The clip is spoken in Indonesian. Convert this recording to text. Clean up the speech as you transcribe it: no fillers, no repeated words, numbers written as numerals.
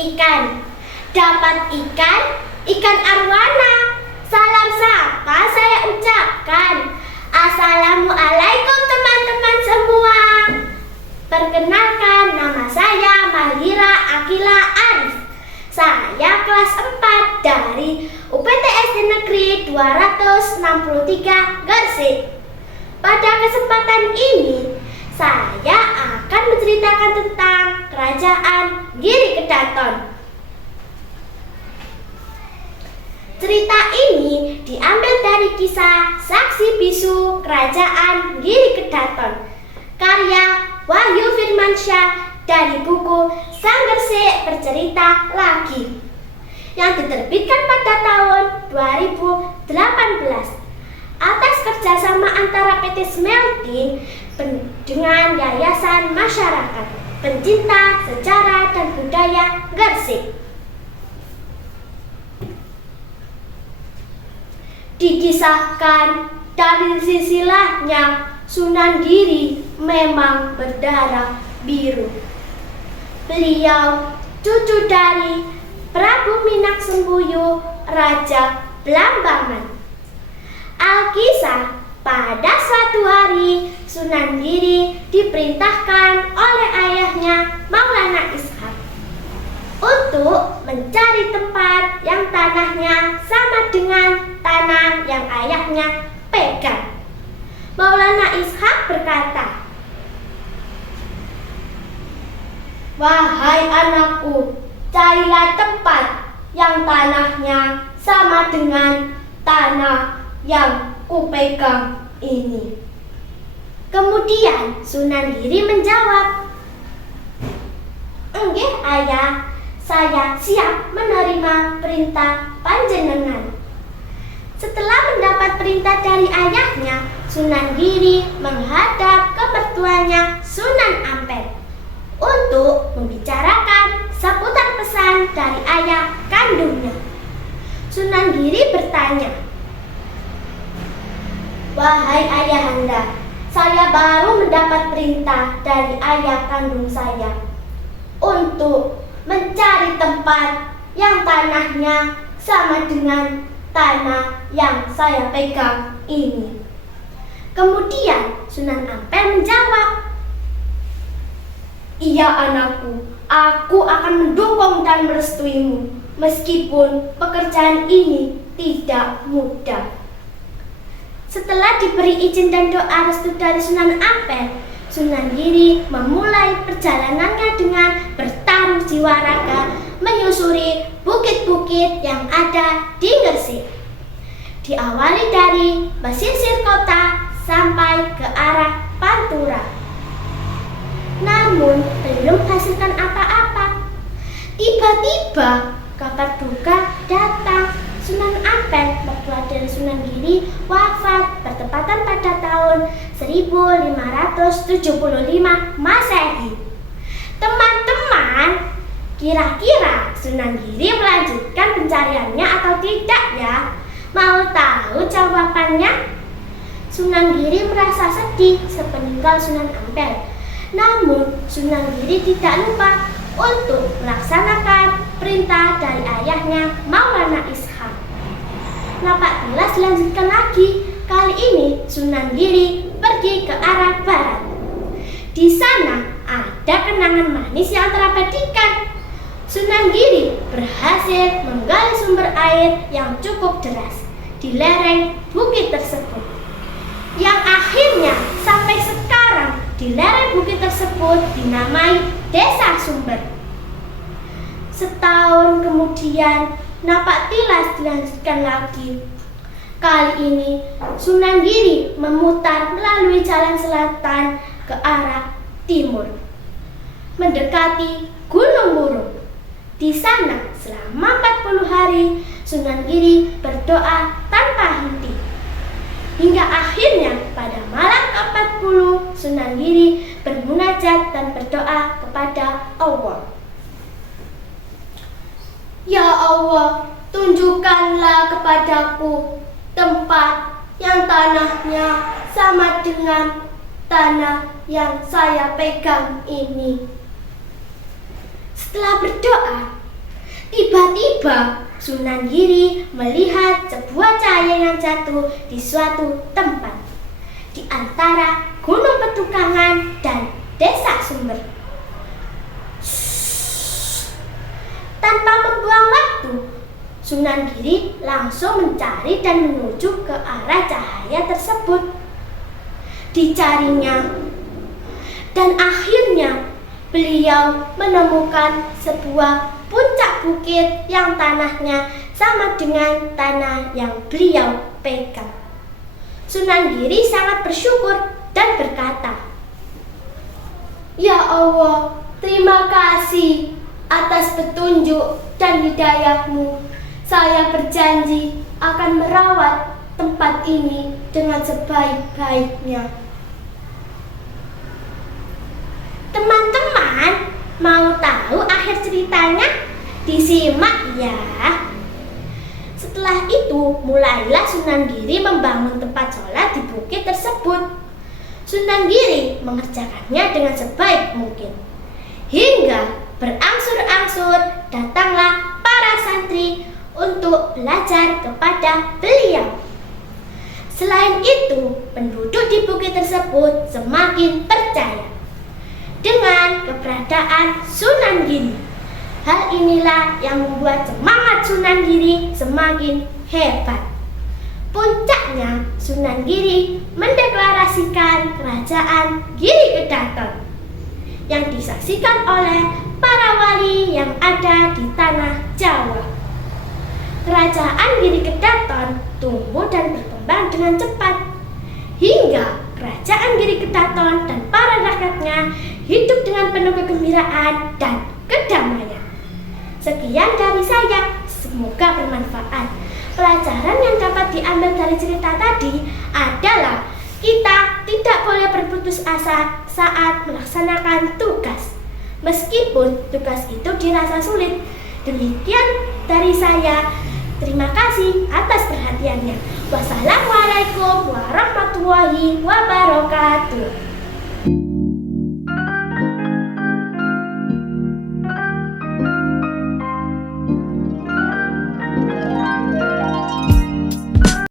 ikan. Dapat ikan, ikan arwana. Salam sapa saya ucapkan. Assalamualaikum teman-teman semua. Perkenalkan, nama saya Mahira Akila Arif. Saya kelas 4 dari UPTSD Negeri 263 Gresik. Pada kesempatan ini, saya akan menceritakan tentang Kerajaan Giri Kedaton. Cerita ini diambil dari kisah Saksi Bisu Kerajaan Giri Kedaton, karya Wahyu Firmansyah dari buku Sang Gresik Bercerita Lagi, yang diterbitkan pada tahun 2018 atas kerjasama antara PT Smelting dengan Yayasan Masyarakat Pencinta Sejarah dan Budaya Gresik. Dikisahkan dari silsilahnya, Sunan Giri memang berdarah biru. Beliau cucu dari Prabu Minak Sembuyu, Raja Blambangan. Alkisah, pada suatu hari Sunan Giri diperintahkan oleh ayahnya Maulana Ishak untuk mencari tempat yang tanahnya sama dengan tanah yang ayahnya pegang. Maulana Ishak berkata, "Wahai anakku, carilah tempat yang tanahnya sama dengan tanah yang kupegang ini." Kemudian Sunan Giri menjawab, "Enggih ayah, saya siap menerima perintah panjenengan." Setelah mendapat perintah dari ayahnya, Sunan Giri menghadap ke mertuanya Sunan Ampel untuk membicarakan seputar pesan dari ayah kandungnya. Sunan Giri bertanya, "Wahai ayahanda, saya baru mendapat perintah dari ayah kandung saya untuk mencari tempat yang tanahnya sama dengan tanah yang saya pegang ini." Kemudian Sunan Ampel menjawab, "Iya anakku, aku akan mendukung dan merestuimu meskipun pekerjaan ini tidak mudah." Setelah diberi izin dan doa restu dari Sunan Ampel, Sunan Giri memulai perjalanannya dengan bertaruh jiwa raga menyusuri bukit-bukit yang ada di Gresik. Diawali dari pesisir kota sampai ke arah Pantura. Namun belum menghasilkan apa-apa. Tiba-tiba kabar duka datang. Sunan Ampel, mertua dari Sunan Giri, wafat bertepatan pada tahun 1575 Masehi. Teman-teman, kira-kira Sunan Giri melanjutkan pencariannya atau tidak ya? Mau tahu jawabannya? Sunan Giri merasa sedih sepeninggal Sunan Ampel. Namun Sunan Giri tidak lupa untuk melaksanakan perintah dari ayahnya Maulana Ishak. Napak tilas dilanjutkan lagi. Kali ini Sunan Giri pergi ke arah barat. Di sana ada kenangan manis yang terabadikan. Sunan Giri berhasil menggali sumber air yang cukup deras di lereng bukit tersebut, yang akhirnya sampai sekarang di lereng bukit tersebut dinamai Desa Sumber. Setahun kemudian, napak tilas dilanjutkan lagi. Kali ini Sunan Giri memutar melalui jalan selatan ke arah timur, mendekati Gunung Murung. Di sana selama 40 hari Sunan Giri berdoa tanpa henti. Hingga akhirnya pada malam ke-40 Sunan Giri bermunajat dan berdoa kepada Allah. "Ya Allah, tunjukkanlah kepadaku tempat yang tanahnya sama dengan tanah yang saya pegang ini." Setelah berdoa, Tiba-tiba Sunan Giri melihat sebuah cahaya yang jatuh di suatu tempat di antara Gunung Petukangan dan Desa Sumber. Tanpa membuang waktu, Sunan Giri langsung mencari dan menuju ke arah cahaya tersebut. Dicarinya, dan akhirnya beliau menemukan sebuah puncak bukit yang tanahnya sama dengan tanah yang beliau pegang. Sunan Giri sangat bersyukur dan berkata, "Ya Allah, terima kasih atas petunjuk dan hidayahmu. Saya berjanji akan merawat tempat ini dengan sebaik-baiknya." Teman-teman, mau tahu akhir ceritanya? Disimak ya. Setelah itu, mulailah Sunan Giri membangun tempat sholat di bukit tersebut. Sunan Giri mengerjakannya dengan sebaik mungkin. Hingga berangsur-angsur datanglah para santri untuk belajar kepada beliau. Selain itu, penduduk di bukit tersebut semakin percaya dengan keberadaan Sunan Giri. Hal inilah yang membuat semangat Sunan Giri semakin hebat. Puncaknya, Sunan Giri mendeklarasikan kerajaan Giri Kedaton yang disaksikan oleh para wali yang ada di tanah Jawa. Kerajaan Giri Kedaton tumbuh dan berkembang dengan cepat hingga kerajaan Giri Kedaton dan para rakyatnya hidup dengan penuh kegembiraan dan kedamaian. Sekian dari saya, semoga bermanfaat. Pelajaran yang dapat diambil dari cerita tadi adalah kita tidak boleh berputus asa saat melaksanakan tugas, meskipun tugas itu dirasa sulit. Demikian dari saya. Terima kasih atas perhatiannya. Wassalamualaikum warahmatullahi wabarakatuh.